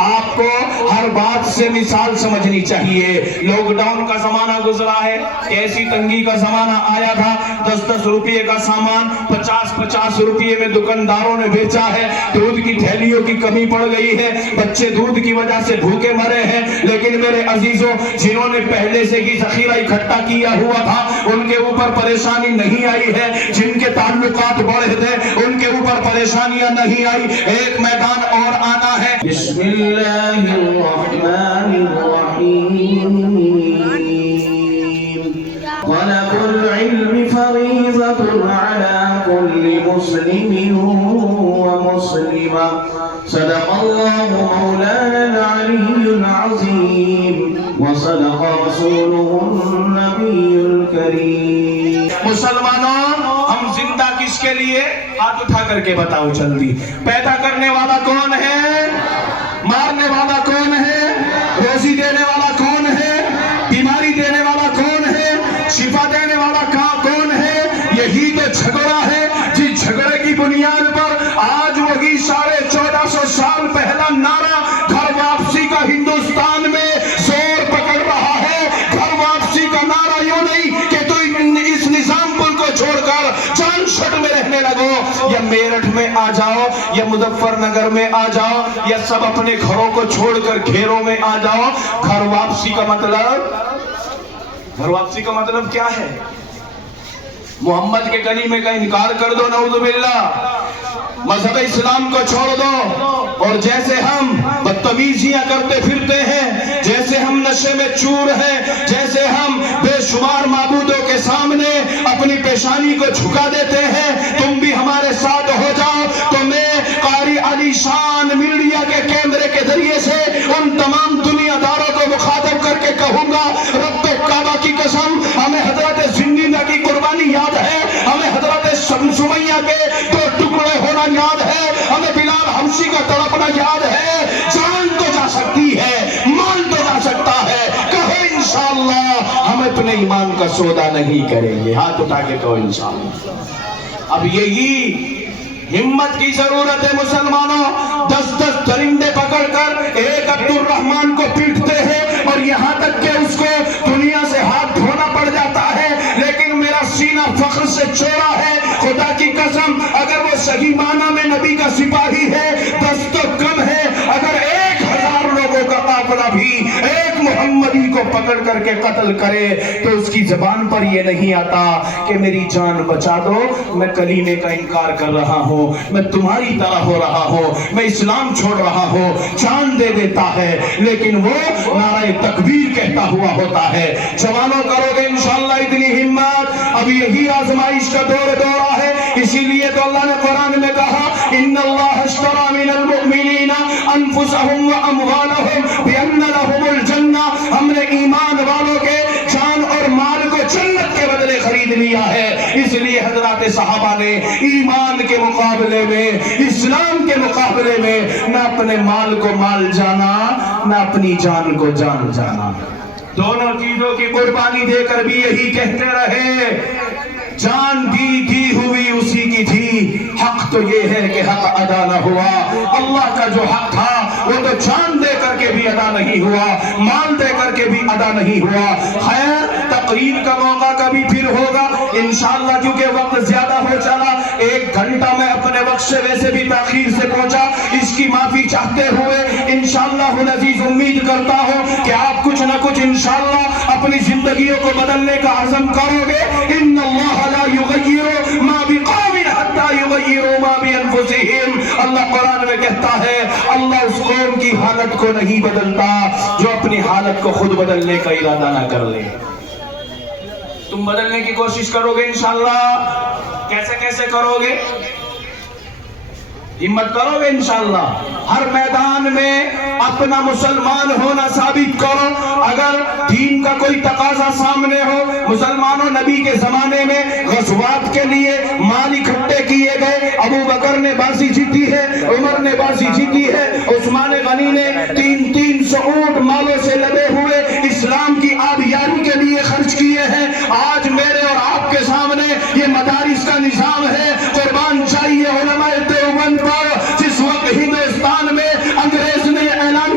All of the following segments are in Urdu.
آپ کو ہر بات سے مثال سمجھنی چاہیے۔ لاک ڈاؤن کا زمانہ گزرا ہے، ایسی تنگی کا زمانہ آیا تھا، 10-10 روپے کا سامان 50-50 روپے میں دکانداروں نے بیچا ہے، دودھ کی تھیلیوں کی کمی پڑ گئی ہے، بچے دودھ کی وجہ سے بھوکے مرے ہیں۔ لیکن میرے عزیزوں، جنہوں نے پہلے سے ہی ذخیرہ اکٹھا کیا ہوا تھا ان کے اوپر پریشانی نہیں آئی ہے، جن کے تعلقات بڑے تھے ان کے اوپر پریشانیاں نہیں آئی۔ ایک میدان اور آنا ہے۔ بسم اللہ الرحمن الرحیم، طلب العلم فریضۃ علی کل مسلم ومسلمہ، صدق اللہ مولانا العلی العظیم وصدق رسولہ النبی الکریم۔ مسلمانوں، ہم زندہ کس کے لیے؟ ہاتھ اٹھا کر کے بتاؤ جلدی۔ پیدا کرنے والا کون ہے؟ مارنے والا کون ہے؟ روزی دینے والا کون ہے؟ بیماری دینے والا کون ہے؟ شفا دینے والا کون ہے؟ یہی تو جھگڑا ہے، جس جھگڑے کی بنیاد پر آج وہی 1450 سال پہلا نعرہ گھر واپسی کا ہندوستان میں زور پکڑ رہا ہے۔ گھر واپسی کا نعرہ یوں نہیں کہ تو اس نظام پل کو چھوڑ کر چاند شٹ میں رہنے لگو، یا میرٹھ میں آ جاؤ، یا مظفر نگر میں آ جاؤ، یا سب اپنے گھروں کو چھوڑ کر گھیروں میں آ جاؤ۔ گھر واپسی کا مطلب کیا ہے؟ محمد کے کلمے کا انکار کر دو، نعوذ باللہ، مذہب اسلام کو چھوڑ دو، اور جیسے ہم بدتمیزیاں کرتے پھرتے ہیں، جیسے ہم نشے میں چور ہیں، جیسے ہم بے شمار معبودوں کے سامنے اپنی پیشانی کو جھکا دیتے ہیں، تم بھی ہمارے ساتھ ہو جاؤ۔ تو میں قاری علی شان میڈیا کے کیمرے کے ذریعے سے ان تمام دنیا داروں کو مخاطب کر کے کہوں گا، رب کعبہ کی قسم، ہمیں حضرت زندہ کی قربانی یاد ہے، ہمیں حضرت سمیہ کے 2 ٹکڑے ہونا یاد ہے، ہمیں بلال حبشی کا تڑپنا یاد ہے۔ جان تو جا سکتی ہے، مال تو جا سکتا ہے، کہو انشاءاللہ ہم اپنے ایمان کا سودا نہیں کریں گے۔ ہاتھ اٹھا کے کہو انشاءاللہ۔ اب یہی ہمت کی ضرورت ہے مسلمانوں۔ 10-10 درندے پکڑ کر ایک عبد الرحمن کو پیٹتے ہیں، اور یہاں تک کہ اس کو دنیا سے ہاتھ دھونا پڑ جاتا ہے، لیکن میرا سینہ فخر سے چوڑا ہے۔ خدا کی قسم، اگر وہ صحیح معنی میں نبی کا سپاہی ہے، 10 تو کم ہے۔ اگر 1000 لوگوں کا قافلہ بھی ایک محمدی کو پکڑ کر کے قتل کرے تو اس کی زبان پر یہ نہیں آتا کہ میری جان بچا دو، میں کلیمے کا انکار کر رہا ہوں، میں تمہاری طرح ہو رہا ہوں، میں اسلام چھوڑ رہا ہوں۔ جان دے دیتا ہے، لیکن وہ نعرہ تکبیر کہتا ہوا ہوتا ہے۔ جوانوں، کرو گے انشاءاللہ اتنی ہمت؟ اب یہی آزمائش کا دورہ ہے، اسی لیے تو اللہ نے قرآن میں کہا، ان اللہ اشتری من المؤمنین انفسهم واموالهم بان لهم الجنہ۔ ہم نے ایمان والوں کے جان اور مال کو جنت کے بدلے خرید لیا ہے۔ اس لیے حضرات صحابہ نے ایمان کے مقابلے میں، اسلام کے مقابلے میں نہ اپنے مال کو مال جانا، نہ اپنی جان کو جان جانا۔ دونوں چیزوں کی قربانی دے کر بھی یہی کہتے رہے، جان دی ہوئی اسی کی تھی، حق تو یہ ہے کہ حق ادا نہ ہوا۔ اللہ کا جو حق تھا وہ تو جان دے کر کے بھی ادا نہیں ہوا، مال دے کر کے بھی ادا نہیں ہوا۔ خیر، تقریر کا موقع کبھی پھر ہوگا انشاءاللہ، کیونکہ وقت زیادہ ہو چلا۔ 1 گھنٹہ میں اپنے وقت سے ویسے بھی تاخیر سے پہنچا، اس کی معافی چاہتے ہوئے انشاءاللہ العزیز امید کرتا ہوں کہ آپ کچھ نہ کچھ انشاءاللہ اپنی زندگیوں کو بدلنے کا عزم کرو گے۔ ان اللہ لا یغیر ما بقوم حتی یغیروا ما بانفسہم۔ اللہ قرآن میں کہتا ہے، اللہ اس قوم کی حالت کو نہیں بدلتا جو اپنی حالت کو خود بدلنے کا ارادہ نہ کر لے۔ تم بدلنے کی کوشش کرو گے انشاءاللہ؟ کیسے کرو گے؟ ہمت کرو گے انشاءاللہ؟ ہر میدان میں اپنا مسلمان ہونا ثابت کرو۔ اگر دین کا کوئی تقاضا سامنے ہو، مسلمانوں، نبی کے زمانے میں غزوات کے لیے مال اکٹھے کیے گئے، ابو بکر نے بازی جیتی ہے، عمر نے بازی جیتی ہے، عثمان غنی نے 300 اونٹ مالوں سے لدے ہوئے اسلام کی آبیاری کے لیے خرچ کیے ہیں۔ آج میرے اور آپ کے سامنے یہ مدارس کا نظام ہے۔ قربان چاہیے علماء دیوبند پر، جس وقت ہندوستان میں انگریز نے اعلان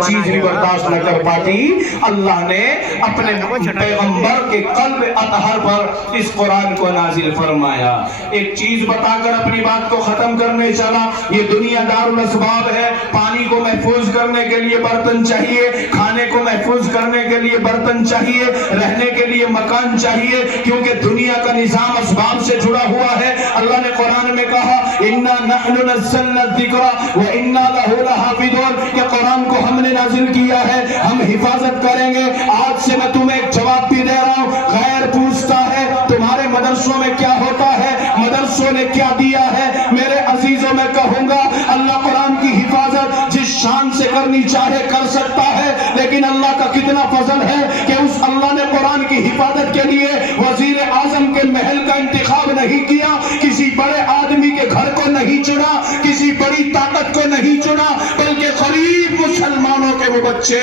چیز بھی برداشت نہ کر پاتی، اللہ نے اپنے پیغمبر کے قلب اطہر پر اس قرآن کو نازل فرمایا۔ ایک چیز بتا کر اپنی بات کو ختم کرنے چلا، یہ دنیا دار الاسباب ہے، پانی کو محفوظ کرنے کے لیے برتن چاہیے، کھانے کو محفوظ کرنے کے لیے برتن چاہیے، رہنے کے لیے مکان چاہیے، کیونکہ دنیا کا نظام اسباب سے جڑا ہوا ہے۔ اللہ نے قرآن میں کہا اِنَّا نَحْنُ نَزَّلْنَا الذِّكْرَ وَإِنَّا لَهُ لَحَافِظُونَ، کہ قرآن کو ہم نے نازل کیا ہے، ہم حفاظت کریں گے۔ آج سے میں تمہیں ایک جواب بھی دے رہا ہوں، غیر پوچھتا ہے تمہارے مدرسوں میں کیا ہوتا ہے، مدرسوں نے کیا دیا ہے، میرے عزیزوں میں کہوں گا اللہ قرآن کی حفاظت جس شان سے کرنی چاہے کر سکتا ہے، لیکن اللہ کا کتنا فضل ہے کہ اس اللہ نے قرآن کی حفاظت کے لیے وزیر اعظم کے محل کا انتخاب نہیں کیا، کسی بڑے آدمی کے گھر کو نہیں چنا، کسی بڑی طاقت کو نہیں چنا، بلکہ غریب مسلمانوں کے وہ بچے،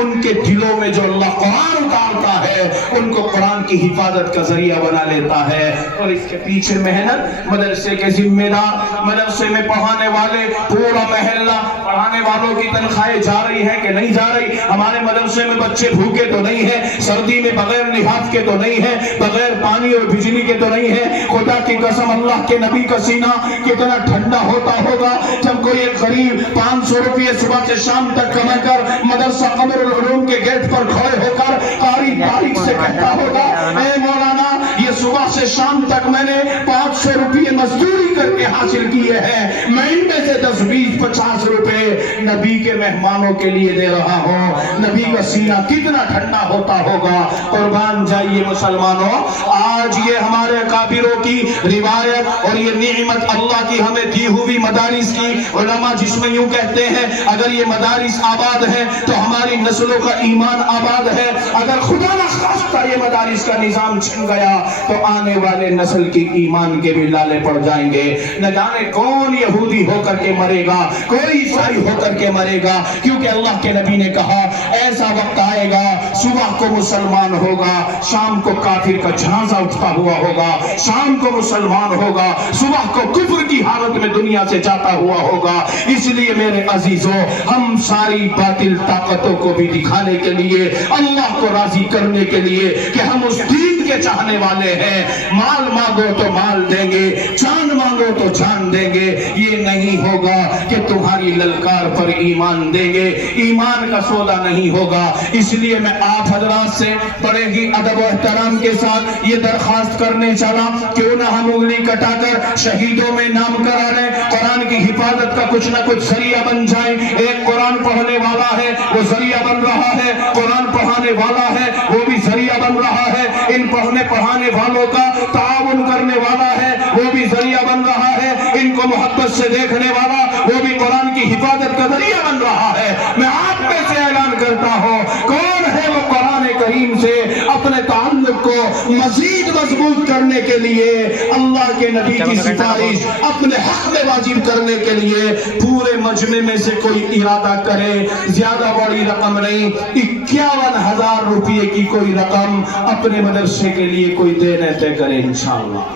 ان کے دلوں میں جو اللہ قرآن اتارتا ہے ان کو قرآن کی حفاظت کا ذریعہ بنا لیتا ہے۔ اور اس کے پیچھے محنت، مدرسے کے ذمہ دار، مدرسے میں پڑھانے والے، پورا محلہ، پڑھانے والوں کی تنخواہیں جا رہی ہے کہ نہیں جا رہی؟ ہمارے مدرسے میں بچے بھوکے تو نہیں ہیں، سردی میں بغیر لحاف کے تو نہیں ہیں، بغیر پانی اور بجلی کے تو نہیں ہیں۔ خدا کی قسم اللہ کے نبی کا سینہ کتنا ٹھنڈا ہوتا ہوگا جب کوئی ایک غریب 500 روپے صبح سے شام تک کما کر مدرسہ قمر العلوم کے گیٹ پر کھڑے ہو کر قاری تاریخ سے کہتا ہوگا اے مولانا یہ صبح سے شام تک میں نے 500 روپے مزدوری کر کے حاصل کیے ہیں، میں ان میں سے 10 20 50 روپے نبی کے مہمانوں کے لیے دے رہا ہوں۔ نبی کا سینہ کتنا ٹھنڈا ہوتا ہوگا۔ قربان جائیے مسلمانوں، آج یہ ہمارے اکابروں کی روایت اور یہ نعمت اللہ کی ہمیں دی ہوئی مدارس کی، علماء جس میں یوں کہتے ہیں اگر یہ مدارس آباد ہے تو ہماری نسلوں کا ایمان آباد ہے، اگر خدا نہ خواستہ یہ مدارس کا نظام چھن گیا تو آنے والے نسل کی ایمان کے بھی لالے پڑ جائیں گے۔ نہ جانے کون یہودی ہو کر کے مرے گا، کوئی عیسائی ہو کر کے مرے گا، کیونکہ اللہ کے نبی نے کہا ایسا وقت آئے گا صبح کو مسلمان ہوگا، شام کو کافر کا جھانسا اٹھتا ہوا ہوگا، شام کو مسلمان ہوگا، صبح کو کفر کی حالت میں دنیا سے جاتا ہوا ہوگا۔ اس لیے میرے عزیزوں، ہم ساری باطل طاقتوں کو بھی دکھانے کے لیے، اللہ کو راضی کرنے کے لیے کہ ہم اس دین کے چاہنے والے ہیں، مال مانگو تو مال دیں گے، جان مانگو تو جان دیں گے، یہ نہیں ہوگا کہ تمہاری للکار پر ایمان دیں گے، ایمان کا سودا نہیں ہوگا۔ اس لیے میں آپ حضرات سے بڑے ہی ادب و احترام کے ساتھ یہ درخواست کرنے چلا، کیوں نہ ہم انگلی کٹا کر شہیدوں میں نام کرا لیں، قرآن کی حفاظت کا کچھ نہ کچھ ذریعہ بن جائیں۔ ایک قرآن پڑھنے والا ہے وہ ذریعہ بن رہا ہے، قرآن پڑھانے والا ہے وہ بھی ذریعہ بن رہا ہے، ان پڑھنے پڑھانے والوں کا تعاون کرنے والا ہے وہ بھی ذریعہ بن رہا ہے، ان کو محبت سے دیکھنے والا وہ بھی قرآن کی حفاظت کا ذریعہ بن رہا ہے۔ میں آپ میں سے اعلان کرتا ہوں، کون ہے وہ قرآن کریم سے اپنے تعلق کو مزید مضبوط کرنے کے لیے اللہ کے نبی کی سفارش اپنے حق میں واجب کرنے کے لیے پورے مجمع میں سے کوئی ارادہ کرے، زیادہ بڑی رقم نہیں، 51,000 روپے کی کوئی رقم اپنے مدرسے کے لیے کوئی دینے طے کرے انشاءاللہ۔